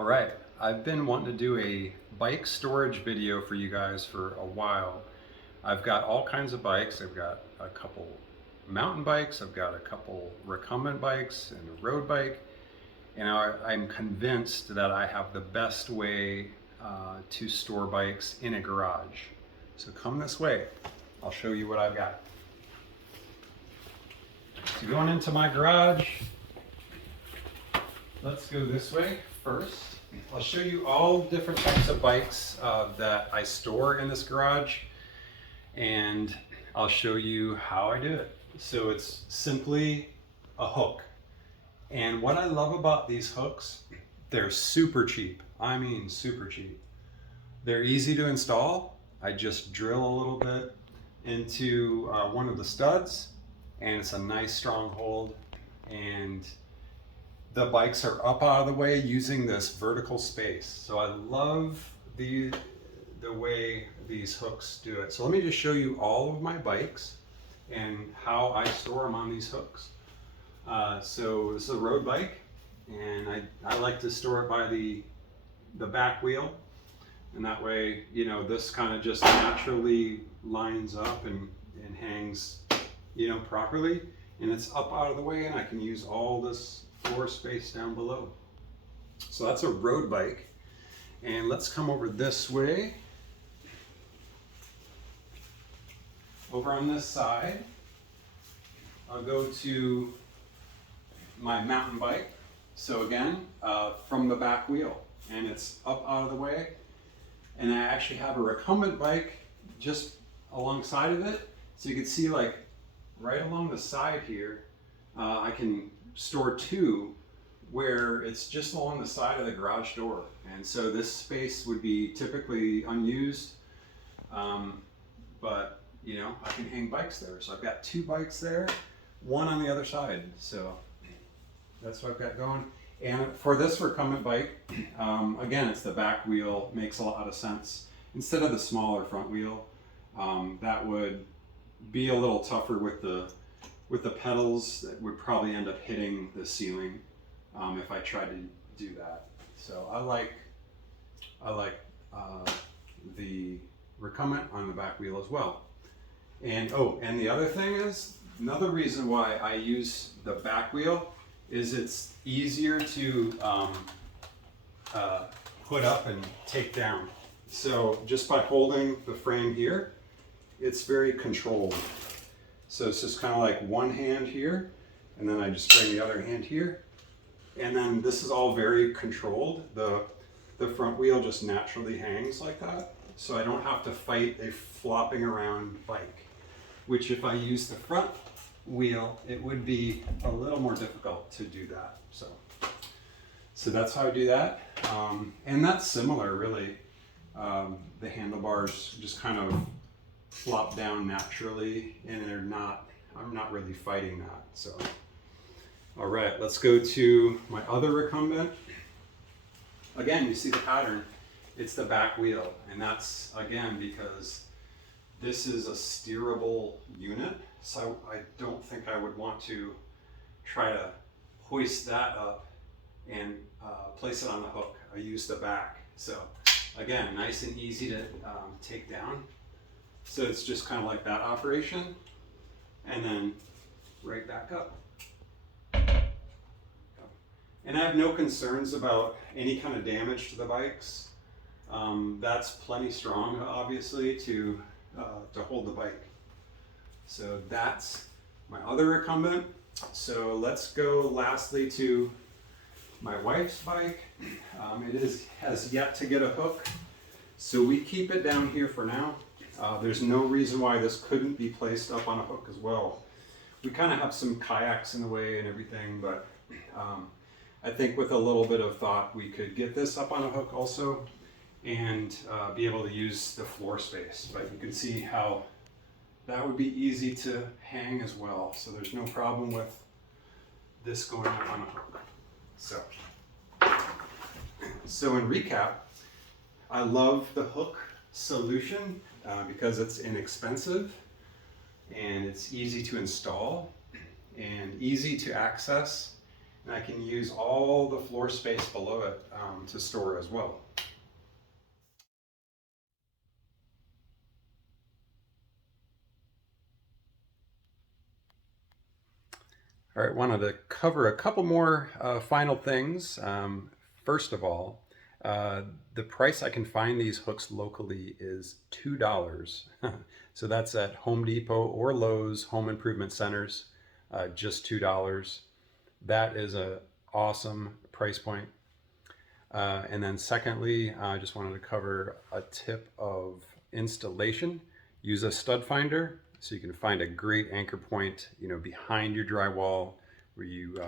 All right, I've been wanting to do a bike storage video for you guys for a while. I've got all kinds of bikes. I've got a couple mountain bikes, I've got a couple recumbent bikes and a road bike, and I'm convinced that I have the best way to store bikes in a garage. So come this way, I'll show you what I've got. So going into my garage, let's go this way first. I'll show you all different types of bikes that I store in this garage, and I'll show you how I do it. So it's simply a hook. And what I love about these hooks, they're super cheap. I mean super cheap. They're easy to install. I just drill a little bit into one of the studs, and it's a nice strong hold, and the bikes are up out of the way using this vertical space. So I love the way these hooks do it. So let me just show you all of my bikes and how I store them on these hooks. So this is a road bike, and I like to store it by the back wheel, and that way, you know, this kind of just naturally lines up and hangs, you know, properly, and it's up out of the way, and I can use all this floor space down below. So that's a road bike. And let's come over this way. Over on this side, I'll go to my mountain bike. So again, from the back wheel, and it's up out of the way. And I actually have a recumbent bike just alongside of it. So you can see, like, right along the side here, I can store two where it's just along the side of the garage door. And so this space would be typically unused, but you know, I can hang bikes there. So I've got two bikes there, one on the other side. So that's what I've got going. And for this recumbent bike, again, it's the back wheel, makes a lot of sense. Instead of the smaller front wheel, that would be a little tougher with the pedals. That would probably end up hitting the ceiling if I tried to do that. So I like the recumbent on the back wheel as well. And and the other thing is, another reason why I use the back wheel is it's easier to put up and take down. So just by holding the frame here, it's very controlled. So it's just kind of like one hand here, and then I just bring the other hand here. And then this is all very controlled. The front wheel just naturally hangs like that. So I don't have to fight a flopping around bike, which if I use the front wheel, it would be a little more difficult to do that. So that's how I do that. And that's similar, really. The handlebars just kind of flop down naturally, and I'm not really fighting that. So, all right, let's go to my other recumbent. Again, you see the pattern. It's the back wheel, and that's, again, because this is a steerable unit, so I don't think I would want to try to hoist that up and place it on the hook. I use the back. So again, nice and easy to take down. So it's just kind of like that operation, and then right back up. And I have no concerns about any kind of damage to the bikes. That's plenty strong, obviously, to hold the bike. So that's my other recumbent. So let's go lastly to my wife's bike. It has yet to get a hook, so we keep it down here for now. There's no reason why this couldn't be placed up on a hook as well. We kind of have some kayaks in the way and everything, but I think with a little bit of thought, we could get this up on a hook also, and be able to use the floor space. But you can see how that would be easy to hang as well. So there's no problem with this going up on a hook. So in recap, I love the hook solution because it's inexpensive, and it's easy to install and easy to access. and I can use all the floor space below it to store as well. All right, wanted to cover a couple more final things. First of all, the price I can find these hooks locally is $2. So that's at Home Depot or Lowe's home improvement centers, just $2. That is a awesome price point. And then secondly, I just wanted to cover a tip of installation. Use a stud finder so you can find a great anchor point, behind your drywall, where you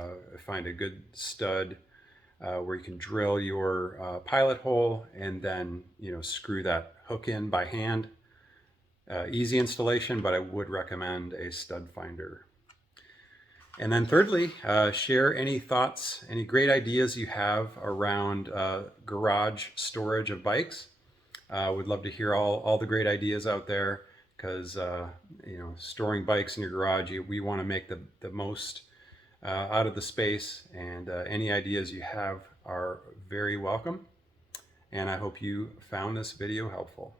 find a good stud where you can drill your pilot hole and then screw that hook in by hand. Easy installation, but I would recommend a stud finder. And then thirdly, share any thoughts, any great ideas you have around garage storage of bikes. Would love to hear all the great ideas out there, because storing bikes in your garage, we want to make the most out of the space, and any ideas you have are very welcome. And I hope you found this video helpful.